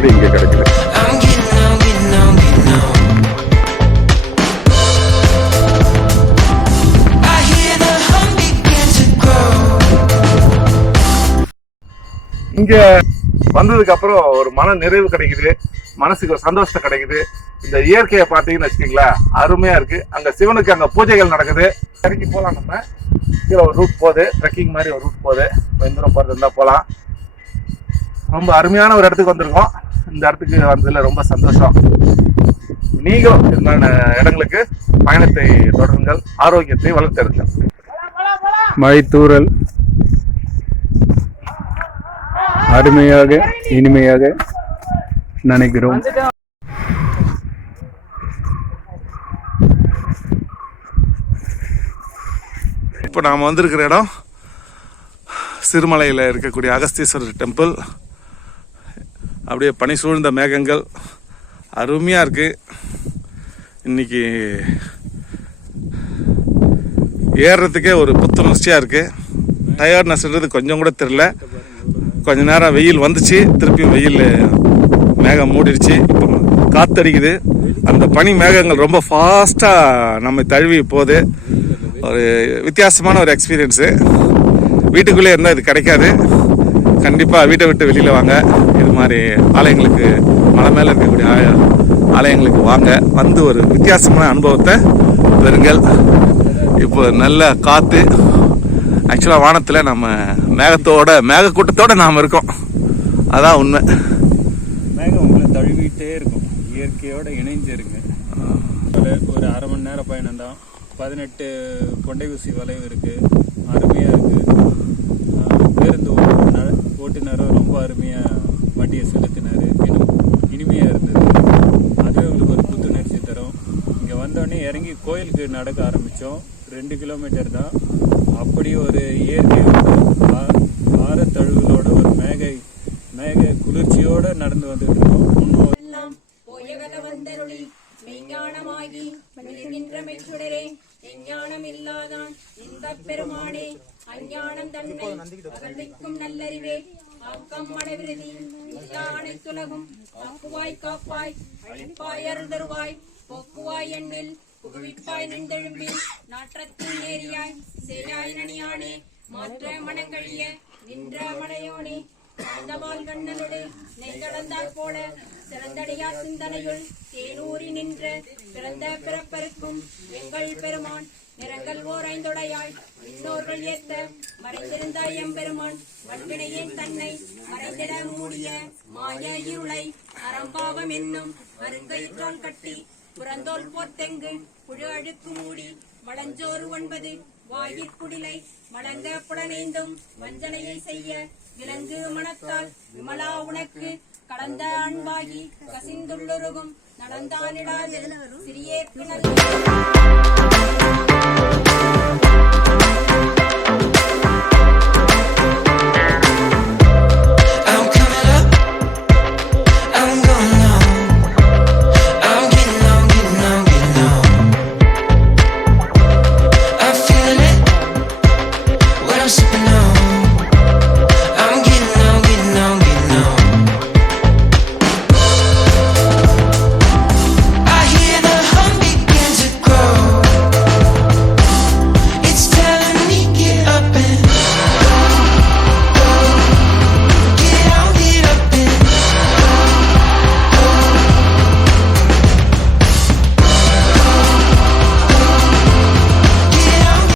அது இங்கே கிடைக்குது இங்கே வந்ததுக்கு அப்புறம் ஒரு மன நிறைவு கிடைக்குது மனசுக்கு ஒரு சந்தோஷம் கிடைக்குது. இந்த இயற்கையை பார்த்தீங்கன்னு வச்சுக்கீங்களா அருமையா இருக்கு. அங்க சிவனுக்கு அங்க பூஜைகள் நடக்குது. சரிக்கு போகலாம் நம்ம. கீழே ஒரு ரூட் போகுது. ட்ரெக்கிங் மாதிரி ஒரு ரூட் போகுது. கொஞ்சம் தூரம் போறது இருந்தா போகலாம் ரொம்ப அருமையான ஒரு இடத்துக்கு வந்திருக்கோம். இந்த இடத்துக்கு வந்ததுல ரொம்ப சந்தோஷம். நீங்களும் இந்த மாதிரி இடங்களுக்கு பயணத்தை தொடருங்கள் ஆரோக்கியத்தை வளர்த்தெடுங்கள். மழைத்தூறல் அருமையாக இனிமையாக நினைக்கிறோம். இப்போ நாம் வந்திருக்கிற இடம் சிறுமலையில் இருக்கக்கூடிய அகஸ்தீஸ்வரர் டெம்பிள். அப்படியே பனி சூழ்ந்த மேகங்கள். அருமையாக இருக்குது இன்றைக்கி ஏறுறதுக்கே ஒரு புத்துணர்ச்சியாக இருக்குது டயர்ட்னஸ்ன்றது கொஞ்சம் கூட தெரில கொஞ்ச நேரம் வெயில் வந்துச்சு. திருப்பி வெயில் மேகம் மூடிடுச்சு. இப்போ காத்தடிக்குது. அந்த பனி மேகங்கள் ரொம்ப ஃபாஸ்ட்டாக நம்ம தழுவி போகுது. ஒரு வித்தியாசமான ஒரு எக்ஸ்பீரியன்ஸு வீட்டுக்குள்ளே இருந்தால் இது கிடைக்காது. கண்டிப்பாக வீட்டை விட்டு வெளியில் வாங்க. இது மாதிரி ஆலயங்களுக்கு மலை மேலே இருக்கக்கூடிய ஆலயங்களுக்கு வாங்க. வந்து ஒரு வித்தியாசமான அனுபவத்தை பெறுங்கள். இப்போ நல்ல காற்று ஆக்சுவலாக வானத்தில் நம்ம மேகத்தோட மேகக்கூட்டத்தோட நாம் இருக்கோம். அதான் உண்மை. மேகம் உங்களை தழுவிட்டே இருக்கும். இயற்கையோட இணைஞ்சு இருங்க ஒரு அரை மணி நேரம் பயணம் தான். பதினெட்டு கொண்டை ஊசி வளைவு இருக்கு அருமையா இருக்கு ஆஹ் பேருந்து ஓட்டுநர் ரொம்ப அருமையா வட்டியை செலுத்தினாரு. இன்னும் இனிமையா இருந்தது. அதுவே உங்களுக்கு ஒரு புத்துணர்ச்சி தரும். இங்க வந்தோடனே இறங்கி கோயிலுக்கு நடக்க ஆரம்பிச்சோம். ரெண்டு கிலோமீட்டர் தான். அப்படி ஒரு இயற்கை ஆற ஒரு மேகை மேக குளிர்ச்சியோட நடந்து வந்துட்டு இருக்கோம் இன்னும் மெய்ஞானமாகி விழுகின்ற மெச்சுடரே எஞ்ஞானம் இல்லாதான் இந்த பெருமானே அஞ்ஞானம் தன்னை அகழ்விக்கும் நல்லறிவே ஆக்கம் மடவிருதி இல்லா அனைத்துலகும் ஆக்குவாய் காப்பாய். அழிப்பாய் அருள் போக்குவாய் எண்ணில். புகுவிப்பாய் நின்றெழும்பில். நாற்றத்தின் ஏரியாய் சேயாய் நனியானே. மாற்ற மனங்கழிய. நின்ற மலையோனே. கண்ணனோடு. போல. சிறந்தடியார் சிந்தனையுள். தேனூரி நின்ற. பிறந்த பிறப்பருக்கும் எங்கள் பெருமான். நிறங்கள் ஓர் ஐந்தொடையாய் இன்னோர்கள் ஏத்த மறைந்திருந்தாய் எம்பெருமான் வன்வினையேன் தன்னை மறைந்திட மூடிய மாய இருளை அறம்பாவம் என்னும் அருங்கயிற்றால் கட்டி புறந்தோல் போர்த்தெங்கு புழு அழுக்கு மூடி வளஞ்சோறு ஒன்பது வாயிற்குடிலை மடங்க புலனேந்தும் வஞ்சனையை செய்ய விலங்கு மனத்தால் விமலா உனக்கு கடந்த அன்பாகி கசிந்துள்ளுருகும் நடந்தானிடாது சிறியேற்கு நல்ல Thank you.